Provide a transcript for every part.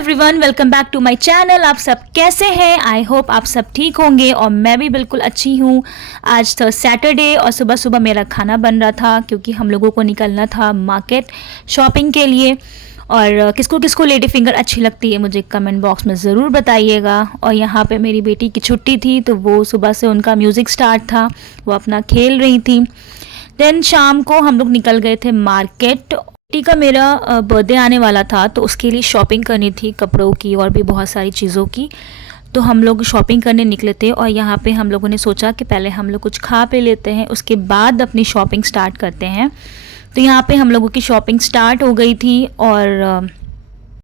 Everyone, welcome back to my channel. आप सब कैसे हैं? आई होप आप सब ठीक होंगे और मैं भी बिल्कुल अच्छी हूँ। आज था सैटरडे और सुबह सुबह मेरा खाना बन रहा था क्योंकि हम लोगों को निकलना था मार्केट शॉपिंग के लिए। और किसको किसको लेडी फिंगर अच्छी लगती है मुझे कमेंट बॉक्स में ज़रूर बताइएगा। और यहाँ पे मेरी बेटी की छुट्टी थी तो वो सुबह से उनका म्यूज़िक स्टार्ट था, वो अपना खेल रही थी। देन शाम को हम लोग निकल गए थे मार्केट। बेटी का मेरा बर्थडे आने वाला था तो उसके लिए शॉपिंग करनी थी, कपड़ों की और भी बहुत सारी चीज़ों की। तो हम लोग शॉपिंग करने निकले थे और यहाँ पे हम लोगों ने सोचा कि पहले हम लोग कुछ खा पी लेते हैं, उसके बाद अपनी शॉपिंग स्टार्ट करते हैं। तो यहाँ पे हम लोगों की शॉपिंग स्टार्ट हो गई थी और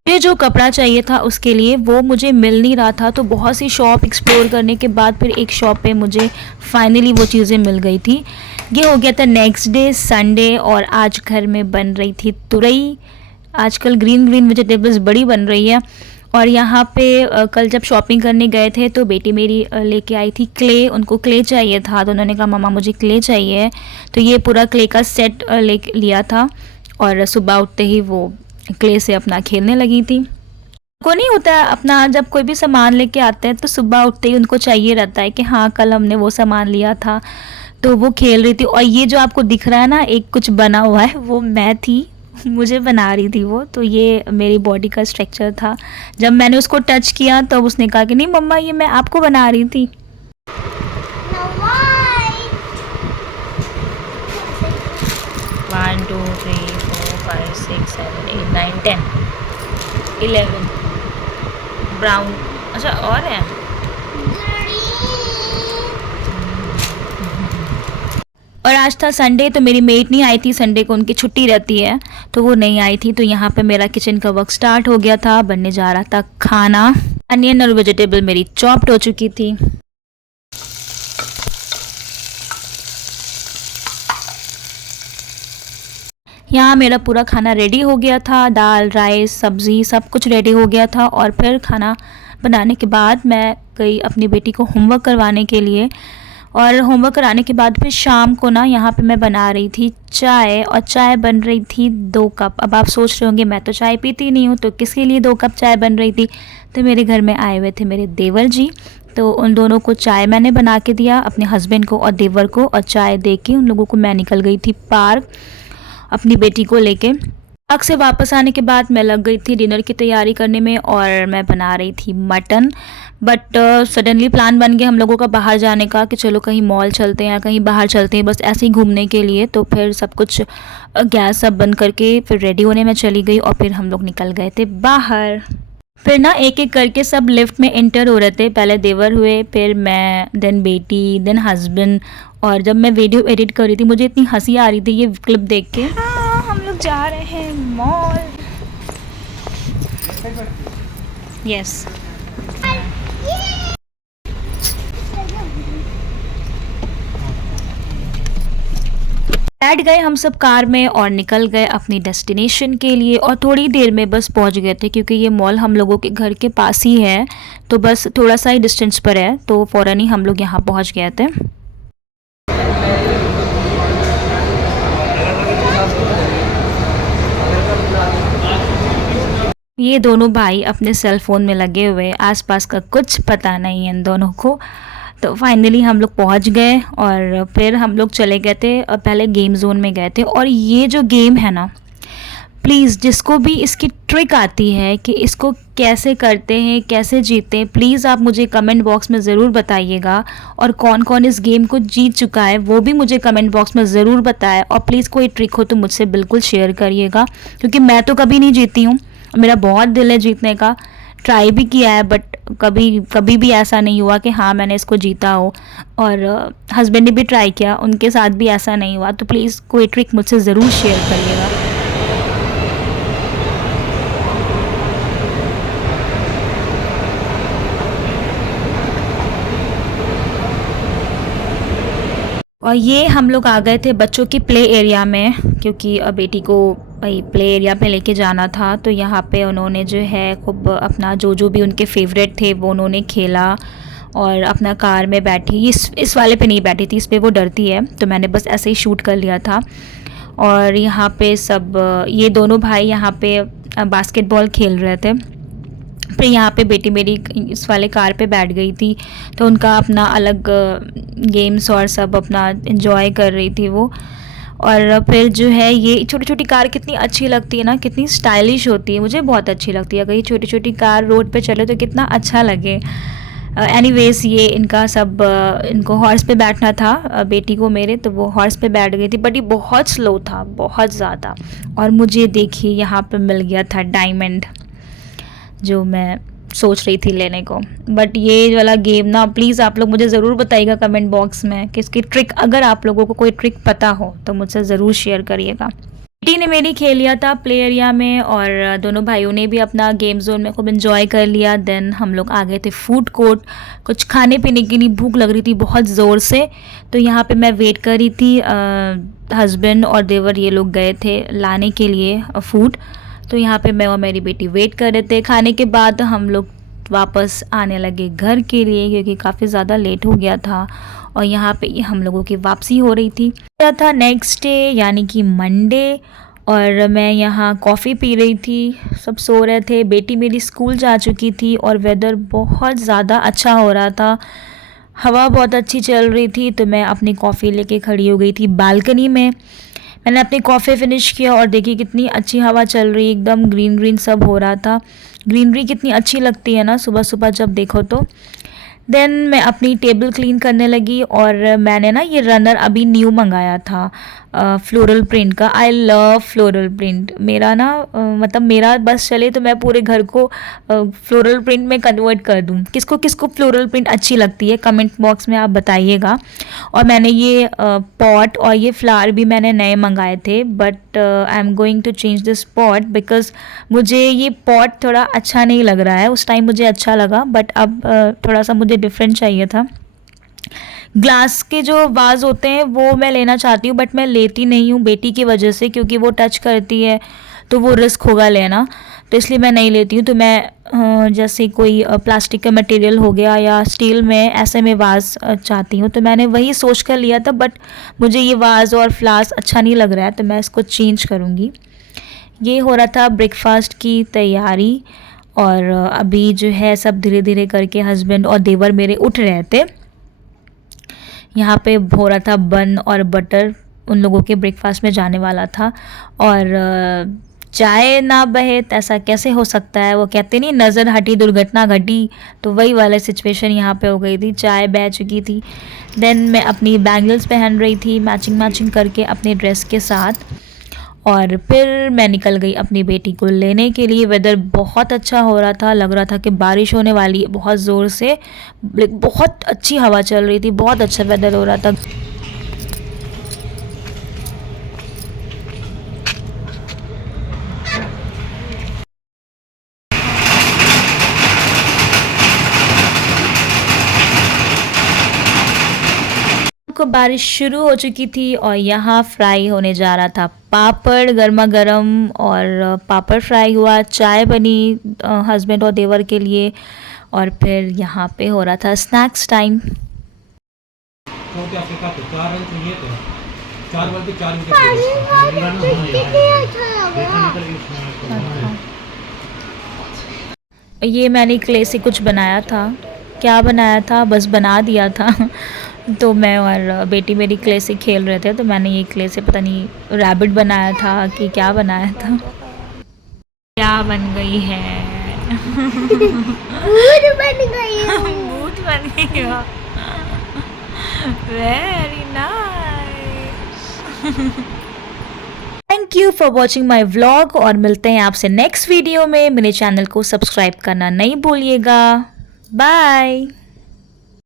मुझे जो कपड़ा चाहिए था उसके लिए वो मुझे मिल नहीं रहा था। तो बहुत सी शॉप एक्सप्लोर करने के बाद फिर एक शॉप पे मुझे फाइनली वो चीज़ें मिल गई थी। ये हो गया था नेक्स्ट डे संडे और आज घर में बन रही थी तुरई। आजकल ग्रीन ग्रीन वेजिटेबल्स बड़ी बन रही है। और यहाँ पे कल जब शॉपिंग करने गए थे तो बेटी मेरी लेके आई थी क्ले, उनको क्ले चाहिए था तो उन्होंने कहा मम्मा मुझे क्ले चाहिए। तो ये पूरा क्ले का सेट ले लिया था और सुबह उठते ही वो क्ले से अपना खेलने लगी थी। को नहीं होता है अपना, जब कोई भी सामान लेके आते हैं तो सुबह उठते ही उनको चाहिए रहता है कि हाँ कल हमने वो सामान लिया था। तो वो खेल रही थी और ये जो आपको दिख रहा है ना एक कुछ बना हुआ है वो मैं थी, मुझे बना रही थी वो। तो ये मेरी बॉडी का स्ट्रक्चर था। जब मैंने उसको टच किया तब उसने कहा कि नहीं मम्मा ये मैं आपको बना रही थी। 1 2 3 4 5 6 7 8 9 10 11 ब्राउन। अच्छा और है। और आज था संडे तो मेरी मेड नहीं आई थी, संडे को उनकी छुट्टी रहती है तो वो नहीं आई थी। तो यहाँ पे मेरा किचन का वर्क स्टार्ट हो गया था, बनने जा रहा था खाना। अनियन और वेजिटेबल मेरी चॉप्ड हो चुकी थी। यहाँ मेरा पूरा खाना रेडी हो गया था, दाल राइस सब्ज़ी सब कुछ रेडी हो गया था। और फिर खाना बनाने के बाद मैं गई अपनी बेटी को होमवर्क करवाने के लिए। और होमवर्क कराने के बाद फिर शाम को ना यहाँ पे मैं बना रही थी चाय और चाय बन रही थी 2 कप। अब आप सोच रहे होंगे मैं तो चाय पीती नहीं हूँ तो किसके लिए 2 कप चाय बन रही थी। तो मेरे घर में आए हुए थे मेरे देवर जी, तो उन दोनों को चाय मैंने बना के दिया, अपने हस्बैंड को और देवर को। और चाय दे के उन लोगों को मैं निकल गई थी पार्क अपनी बेटी को लेके। पार्क से वापस आने के बाद मैं लग गई थी डिनर की तैयारी करने में और मैं बना रही थी मटन। बट सडनली प्लान बन गया हम लोगों का बाहर जाने का कि चलो कहीं मॉल चलते हैं या कहीं बाहर चलते हैं, बस ऐसे ही घूमने के लिए। तो फिर सब कुछ गैस सब बंद करके फिर रेडी होने में चली गई और फिर हम लोग निकल गए थे बाहर। फिर ना एक एक करके सब लिफ्ट में एंटर हो रहे थे, पहले देवर हुए, फिर मैं, देन बेटी, देन हस्बैंड। और जब मैं वीडियो एडिट कर रही थी मुझे इतनी हंसी आ रही थी ये क्लिप देख के। हाँ हम लोग जा रहे हैं मॉल। यस बैठ गए हम सब कार में और निकल गए अपनी डेस्टिनेशन के लिए। और थोड़ी देर में बस पहुंच गए थे क्योंकि ये मॉल हम लोगों के घर के पास ही है, तो बस थोड़ा सा ही डिस्टेंस पर है। तो फ़ौरन ही हम लोग यहाँ पहुंच गए थे। ये दोनों भाई अपने सेल फ़ोन में लगे हुए, आसपास का कुछ पता नहीं है इन दोनों को। तो फाइनली हम लोग पहुंच गए और फिर हम लोग चले गए थे, पहले गेम जोन में गए थे। और ये जो गेम है ना, प्लीज़ जिसको भी इसकी ट्रिक आती है कि इसको कैसे करते हैं कैसे जीते हैं, प्लीज़ आप मुझे कमेंट बॉक्स में ज़रूर बताइएगा। और कौन कौन इस गेम को जीत चुका है वो भी मुझे कमेंट बॉक्स में ज़रूर बताएं। और प्लीज़ कोई ट्रिक हो तो मुझसे बिल्कुल शेयर करिएगा क्योंकि मैं तो कभी नहीं जीती हूँ, मेरा बहुत दिल है जीतने का, ट्राई भी किया है बट कभी भी ऐसा नहीं हुआ कि हाँ मैंने इसको जीता हो। और हस्बैंड ने भी ट्राई किया, उनके साथ भी ऐसा नहीं हुआ। तो प्लीज़ कोई ट्रिक मुझसे ज़रूर शेयर करिएगा। और ये हम लोग आ गए थे बच्चों की प्ले एरिया में क्योंकि बेटी को भाई प्ले एरिया पे लेके जाना था। तो यहाँ पे उन्होंने जो है खूब अपना जो भी उनके फेवरेट थे वो उन्होंने खेला और अपना कार में बैठी। इस वाले पे नहीं बैठी थी, इस पे वो डरती है तो मैंने बस ऐसे ही शूट कर लिया था। और यहाँ पे सब ये दोनों भाई यहाँ पे बास्केटबॉल खेल रहे थे। फिर यहाँ पे बेटी मेरी इस वाले कार पे बैठ गई थी, तो उनका अपना अलग गेम्स और सब अपना एंजॉय कर रही थी वो। और फिर जो है ये छोटी छोटी कार कितनी अच्छी लगती है ना, कितनी स्टाइलिश होती है, मुझे बहुत अच्छी लगती है। अगर ये छोटी छोटी कार रोड पे चले तो कितना अच्छा लगे। एनीवेज ये इनका सब इनको हॉर्स पे बैठना था बेटी को मेरे, तो वो हॉर्स पे बैठ गई थी, बट ये बहुत स्लो था, बहुत ज़्यादा। और मुझे देखिए यहाँ पे मिल गया था डायमंड, जो मैं सोच रही थी लेने को। बट ये वाला गेम ना, प्लीज़ आप लोग मुझे ज़रूर बताइएगा कमेंट बॉक्स में कि इसकी ट्रिक, अगर आप लोगों को कोई ट्रिक पता हो तो मुझसे ज़रूर शेयर करिएगा। बेटी ने मेरी खेल लिया था प्ले एरिया में, और दोनों भाइयों ने भी अपना गेम जोन में खूब एंजॉय कर लिया। देन हम लोग आ गए थे फूड कोर्ट, कुछ खाने पीने के लिए। भूख लग रही थी बहुत ज़ोर से, तो यहाँ पे मैं वेट कर रही थी। हस्बैंड और देवर ये लोग गए थे लाने के लिए फूड, तो यहाँ पे मैं और मेरी बेटी वेट कर रहे थे। खाने के बाद हम लोग वापस आने लगे घर के लिए, क्योंकि काफ़ी ज़्यादा लेट हो गया था और यहाँ पे हम लोगों की वापसी हो रही थी। क्या था नेक्स्ट डे यानी कि मंडे, और मैं यहाँ कॉफ़ी पी रही थी, सब सो रहे थे। बेटी मेरी स्कूल जा चुकी थी और वेदर बहुत ज़्यादा अच्छा हो रहा था, हवा बहुत अच्छी चल रही थी। तो मैं अपनी कॉफ़ी लेके खड़ी हो गई थी बालकनी में। मैंने अपनी कॉफ़ी फिनिश किया और देखी कितनी अच्छी हवा चल रही, एकदम ग्रीन ग्रीन सब हो रहा था। ग्रीनरी कितनी अच्छी लगती है ना सुबह सुबह जब देखो तो। देन मैं अपनी टेबल क्लीन करने लगी, और मैंने ना ये रनर अभी न्यू मंगाया था फ्लोरल प्रिंट का। I love floral print. मेरा ना मतलब मेरा बस चले तो मैं पूरे घर को फ्लोरल प्रिंट में कन्वर्ट कर दूँ। किसको किसको फ्लोरल प्रिंट अच्छी लगती है कमेंट बॉक्स में आप बताइएगा। और मैंने ये पॉट और ये फ्लावर भी मैंने नए मंगाए थे, but I am going to change this pot because मुझे ये पॉट थोड़ा अच्छा नहीं लग रहा है। उस टाइम मुझे अच्छा लगा, बट अब थोड़ा सा मुझे डिफरेंट चाहिए था। ग्लास के जो वाज होते हैं वो मैं लेना चाहती हूँ, बट मैं लेती नहीं हूँ बेटी की वजह से, क्योंकि वो टच करती है तो वो रिस्क होगा लेना, तो इसलिए मैं नहीं लेती हूँ। तो मैं जैसे कोई प्लास्टिक का मटेरियल हो गया या स्टील में, ऐसे में वाज चाहती हूँ। तो मैंने वही सोच कर लिया था, बट मुझे ये वाज और फ्लावर्स अच्छा नहीं लग रहा है, तो मैं इसको चेंज करूँगी। ये हो रहा था ब्रेकफास्ट की तैयारी, और अभी जो है सब धीरे धीरे करके हस्बैंड और देवर मेरे उठ रहे थे। यहाँ पे हो रहा था बन और बटर, उन लोगों के ब्रेकफास्ट में जाने वाला था। और चाय ना बहे तो ऐसा कैसे हो सकता है, वो कहते नहीं नज़र हटी दुर्घटना घटी, तो वही वाला सिचुएशन यहाँ पे हो गई थी। चाय बह चुकी थी। देन मैं अपनी बैंगल्स पहन रही थी मैचिंग मैचिंग करके अपने ड्रेस के साथ, और फिर मैं निकल गई अपनी बेटी को लेने के लिए। वेदर बहुत अच्छा हो रहा था, लग रहा था कि बारिश होने वाली है बहुत ज़ोर से। बहुत अच्छी हवा चल रही थी, बहुत अच्छा वेदर हो रहा था। को बारिश शुरू हो चुकी थी, और यहाँ फ्राई होने जा रहा था पापड़ गर्मा गर्म, और पापड़ फ्राई हुआ, चाय बनी हस्बैंड और देवर के लिए, और फिर यहाँ पे हो रहा था स्नैक्स टाइम। ये मैंने क्ले से कुछ बनाया था, क्या बनाया था बस बना दिया था। तो मैं और बेटी मेरी क्ले से खेल रहे थे, तो मैंने ये क्ले से पता नहीं रैबिट बनाया था कि क्या बनाया था। क्या बन गई है? भूत बन गई हूँ। भूत बन गई हो। Very nice. Thank you for watching my vlog, और मिलते हैं आपसे नेक्स्ट वीडियो में। मेरे चैनल को सब्सक्राइब करना नहीं भूलिएगा। बाय।